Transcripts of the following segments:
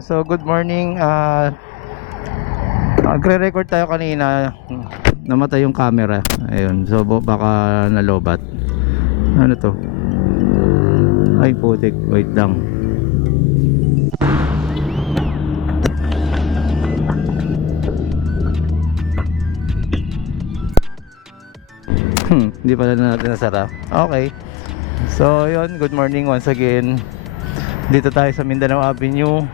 Ayun, so good morning. Nagre-record tayo kanina. Namatay yung camera. Ayun, so baka nalobat. Ano to? Ay putik, wait lang. Hindi pala na natin nasara. Okay. So yun, good morning once again. Dito tayo sa Mindanao Avenue.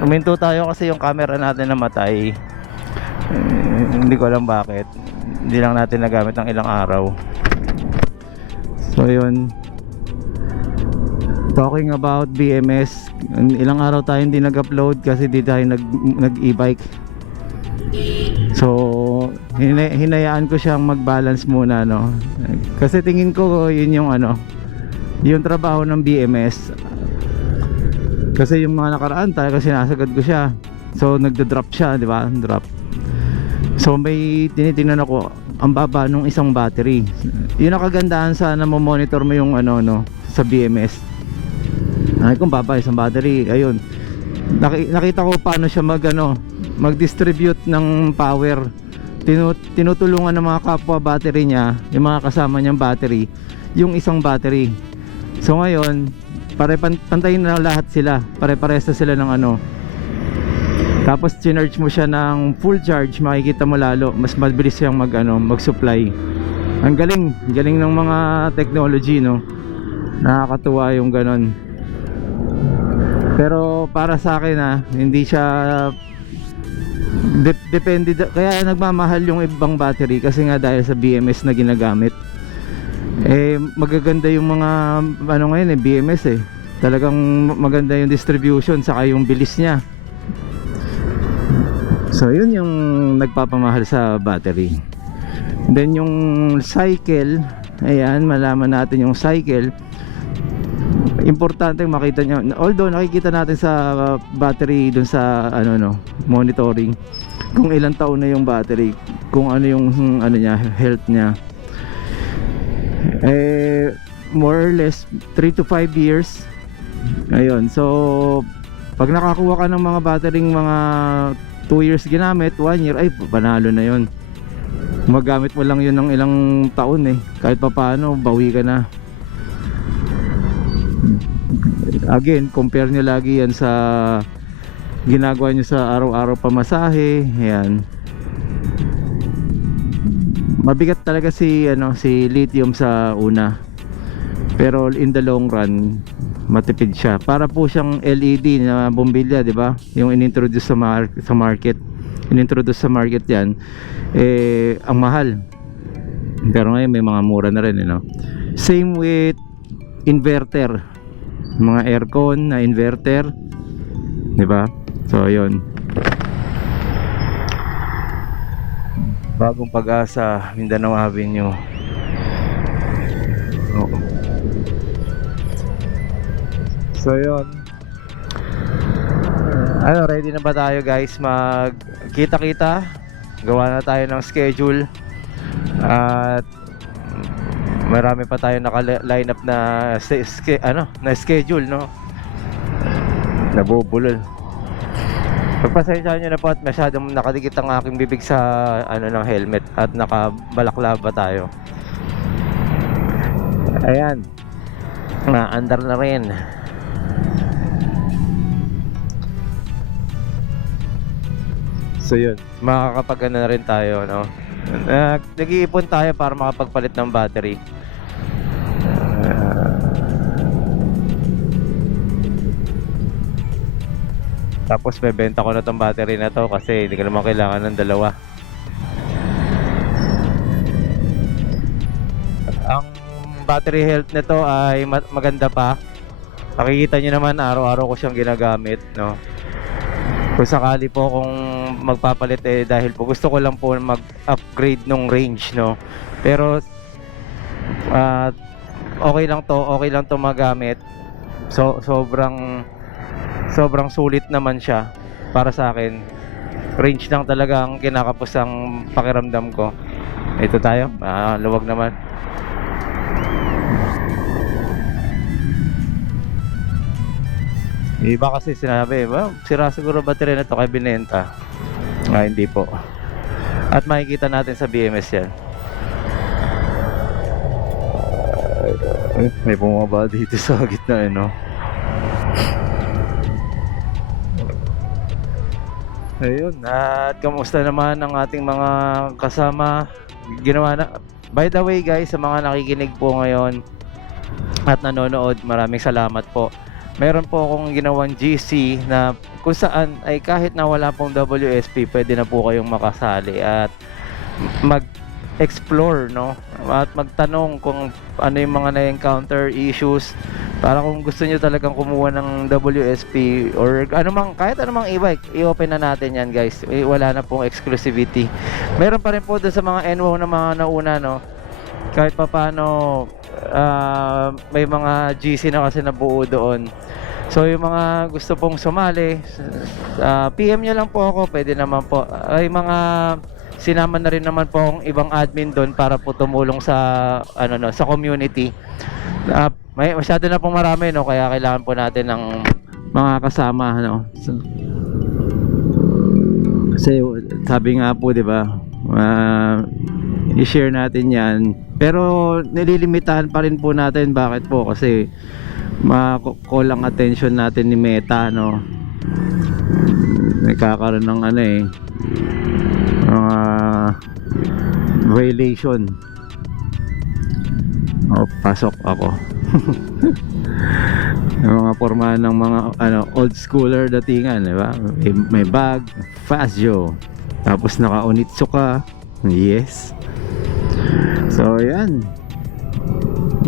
Uminto tayo kasi yung camera natin namatay. Hindi ko alam bakit. Hindi lang natin nagamit ng ilang araw. So yun, talking about BMS, ilang araw tayo hindi nag-upload kasi di tayo nag-e-bike. So hinayaan ko siyang mag-balance muna, no? Kasi tingin ko yun yung yung trabaho ng BMS. Kasi yung mga nakaraan talaga sinasagad ko siya. So nagda-drop siya, di ba? Drop. So may tinitingnan ako, ang baba nung isang battery. Yun ang kagandahan sa monitor mo yung sa BMS. Ay, kung baba isang battery, ayun. Nakita ko paano siya mag-distribute ng power. Tinutulungan ng mga kapwa battery niya, yung mga kasama niyang battery, yung isang battery. So ngayon, pantayin na lahat sila, pare-pares na sila ng tapos charge mo siya ng full charge, makikita mo lalo mas mabilis siyang mag-supply. Ang galing ng mga technology, no? Nakakatuwa yung ganon. Pero para sa akin hindi siya depende, kaya nagmamahal yung ibang battery kasi nga dahil sa BMS na ginagamit. Magaganda yung mga ngayon BMS talagang maganda yung distribution saka yung bilis niya. So yun yung nagpapamahal sa battery. Then yung cycle, ayan, malaman natin yung cycle. Importante makita nyo, although nakikita natin sa battery dun sa monitoring kung ilang taon na yung battery, kung yung niya, health niya. More or less 3 to 5 years. Ayun, so pag nakakuha ka ng mga battery mga 2 years ginamit, 1 year, ay panalo na yun. Magamit mo lang yun ng ilang taon kahit pa paano bawi ka na. Again, compare nyo lagi yan sa ginagawa nyo sa araw-araw pamasahe. Ayan, mabigat talaga si lithium sa una, pero in the long run matipid siya. Para po siyang LED na bombilya, di ba? Yung inintroduce sa market. Inintroduce sa market yan, ang mahal. Pero ngayon may mga mura na rin, Same with inverter, mga aircon na inverter, di ba? So yun, Bagong Pag-asa, Mindanao Avenue. So yun, ready na ba tayo guys? Magkita-kita, gawa na tayo ng schedule. At marami pa tayo naka-line up na na schedule, no? Nabubulol. Pagpasensyahan nyo na po at masyadong nakadikit ang aking bibig sa ng helmet at nakabalaklava tayo. Ayan, naandar na rin. So yun, makakapag na rin tayo, no? Nag-iipon tayo para makapagpalit ng battery. Tapos bebenta ko na tong battery na to kasi hindi ko naman kailangan ng dalawa. Ang battery health nito ay maganda pa. Makikita nyo naman araw-araw ko siyang ginagamit, no? Kung sakali po kung magpapalit dahil po gusto ko lang po mag-upgrade nung range, no? Pero okay lang to magamit. So sobrang sulit naman siya para sa akin. Range lang talaga ang kinakapos ang pakiramdam ko. Ito tayo, luwag naman. Iba kasi sinabi, well, sira siguro battery na to kaya binenta. Hindi po. At makikita natin sa BMS yan. May bumaba dito sa gitna, no? Ayun, at kamusta naman ang ating mga kasama? Ginawa na. By the way guys, sa mga nakikinig po ngayon at nanonood, maraming salamat po. Meron po akong ginawang GC na kung saan ay kahit na wala pong WSP, pwede na po kayong makasali at mag-explore, no? At magtanong kung ano yung mga na-encounter issues, para kung gusto nyo talagang kumuha ng WSP or anumang, kahit anumang e-bike, i-open na natin yan guys. Wala na pong exclusivity. Meron pa rin po dun sa mga NWO na mga nauna, no? Kahit pa paano, may mga GC na kasi nabuo doon. So yung mga gusto pong sumali, PM nyo lang po ako, pwede naman po. Ay mga sinama na rin naman po akong ibang admin doon para po tumulong sa ano, no, sa community. May masyado na pong marami, no, kaya kailangan po natin ng mga kasama, no. So, kasi sabi nga po, 'di ba? I-share natin 'yan. Pero nililimitahan pa rin po natin. Bakit po? Kasi makukulang attention natin ni Meta, no. Nagkakaroon ng ano violation. Pasok ako. Yung mga pormahan ng mga old schooler datingan, di ba? May bag, Fazio. Tapos naka-Onitsuka. Yes. So yan.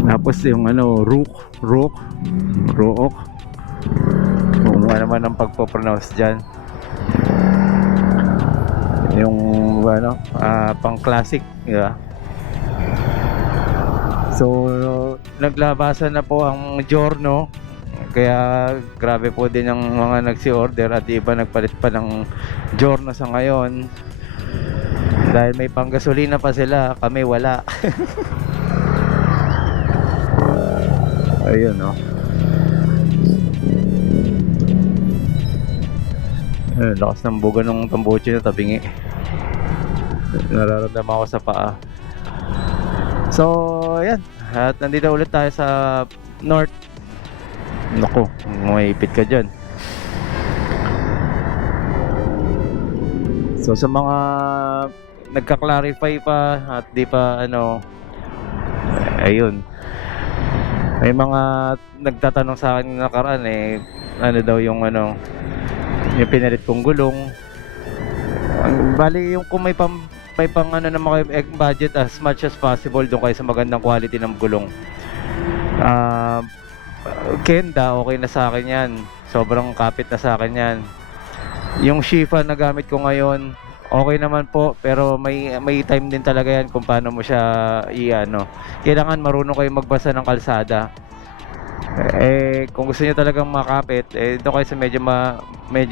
Tapos yung Rook. Kung ano naman ang pagpo-pronounce dyan. Yung pang classic, di ba? So naglabasan na po ang Giorno, kaya grabe po din ang mga nagsi-order at iba nagpalit pa ng Giorno sa ngayon dahil may panggasolina pa sila, kami wala. Ayun, no. Lakas ng buga ng tambuchi na tabingi. Nararamdaman ako sa paa. So, ayan. At nandito ulit tayo sa North. Naku, maipit ka dyan. So, sa mga nagka-clarify pa at di pa ayun. May mga nagtatanong sa akin nakaraan ano daw yung yung pinalit kong gulong. Bali yung kung may pang naman kayo budget, as much as possible doon kayo sa magandang quality ng gulong. Kenda, okay na sa akin yan. Sobrang kapit na sa akin yan. Yung Shifa na gamit ko ngayon, okay naman po, pero may time din talaga yan kung paano mo siya kailangan marunong kayo magbasa ng kalsada. Kung gusto niyo talagang makapit, doon kayo sa medyo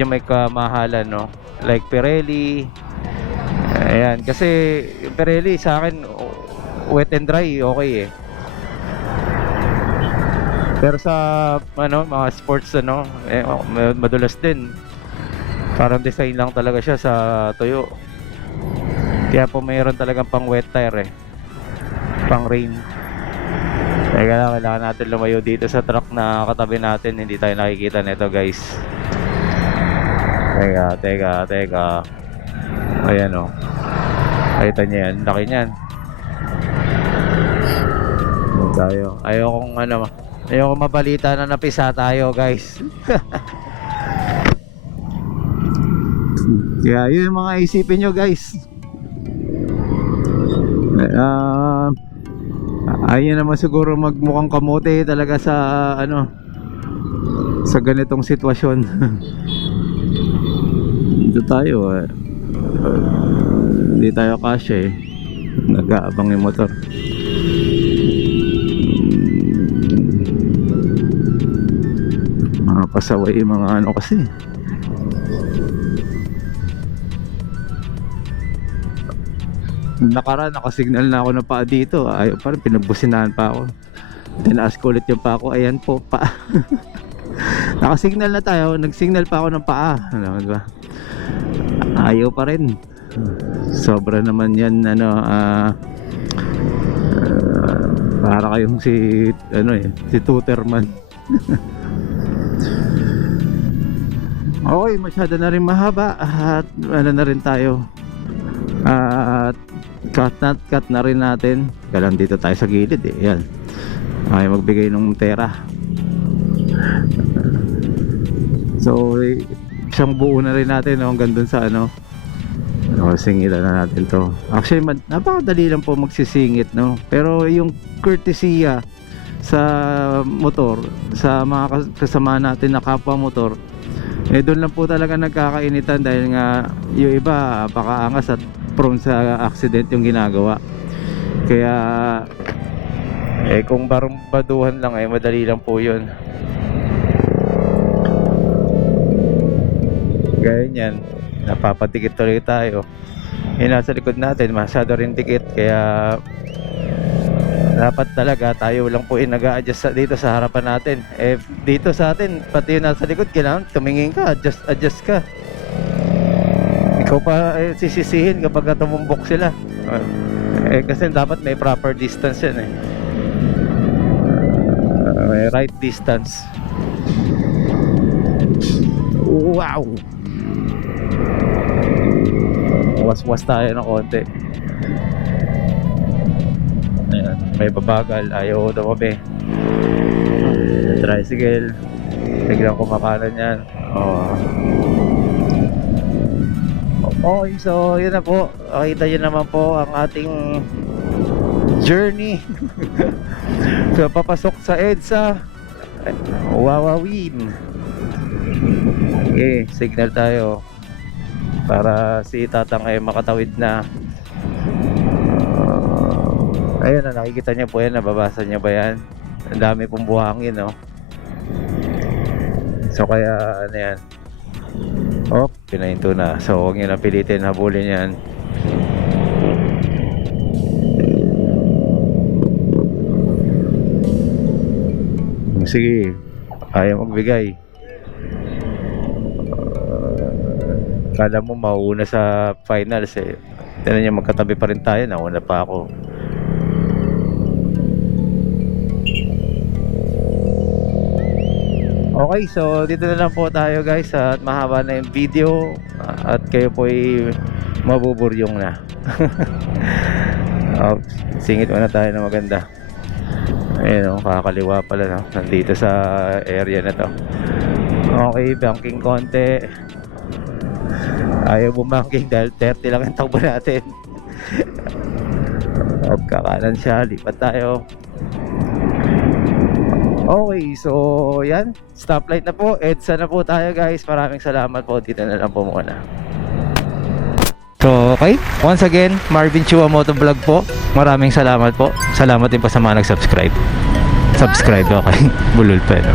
may kamahalan, no? Like Pirelli. Ayan, kasi yung Pirelli sa akin wet and dry okay pero sa mga sports madulas din. Parang design lang talaga siya sa tuyo. Kaya po mayroon talagang pang wet tire pang rain. Kaya kailangan natin lumayo dito sa truck na katabi natin. Hindi tayo nakikita nito, guys. Teka. Ayan, oh. Nakita niya yan. Laki niyan. Ayokong mabalita na napisa tayo, guys. Kaya yun yung mga isipin nyo, guys. Ayun naman siguro magmukhang kamote talaga sa sa ganitong sitwasyon. Dito tayo hindi tayo kasya nag-aabang yung motor. Mga pasaway yung mga kasi nakasignal na ako na pa dito. Ayaw pa rin, pinagbusinahan pa ako. Tinaas ko ulit yung pa ako. Ayan po pa. Nakasignal na tayo, nagsignal pa ako ng paa, ano, diba? Ayaw pa rin. Sobra naman yan, ano, para kayong si, ano eh, si Tuterman. Okay, masyado na rin mahaba at ano na rin tayo. At cut na rin natin. Kaya dito tayo sa gilid eh. Yan. Ay magbigay ng tera. So isang buo na rin natin no, hanggang dun sa ano. Singilan na natin to. Actually napakadali lang po magsisingit no. Pero yung courtesya sa motor, sa mga kasama natin na kapwa motor, eh doon lang po talaga nagkakainitan dahil nga yung iba pakaangas at prone sa accident yung ginagawa. Kaya eh kung baduhan lang eh madali lang po yun. Gaya yan, napapatikit tuloy tayo. Yung nasa likod natin masyado rin tikit, kaya dapat talaga tayo lang po nag-a-adjust dito sa harapan natin. Eh dito sa atin pati yung nasa likod kailangan tumingin ka, adjust ka. Ikaw pa sisisihin kapag tumumbok sila. Kasi dapat may proper distance yan eh. May right distance. Wow! Was tayo ng konti. Ayan, may babagal, ayaw daw kami. Tricycle, biglang kumakanan yan. Okay, so yun na po. Nakita nyo naman po ang ating journey. So papasok sa EDSA Wawawin. Okay, signal tayo para si Tatang ay makatawid na. Ayun na, nakikita niyo po yan, nababasa niyo ba yan? Ang dami pong buhangin, no? So kaya ano yan, pinahinto na. So huwag niyo napilitin, habulin yan. Sige, ayaw magbigay. Kala mo mauuna sa finals eh. Tignan niyo, magkatabi pa rin tayo, nauna pa ako. Okay, so dito na lang po tayo guys at mahaba na yung video at kayo po ay mabuburyong na. Singit muna tayo na maganda. Ayun, kakaliwa pala no? Nandito sa area na to. Okay, banking konti. Ayaw bumangking dahil 30 lang ang takbo natin. Kakanan siya, lipat tayo. Okay, so yan, stoplight na po, EDSA na po tayo guys. Maraming salamat po, dito na lang po muna. So okay, once again, Marvin Chua Motovlog po. Maraming salamat po. Salamat din po sa mga nag-subscribe. Subscribe, okay. Bulol pa no?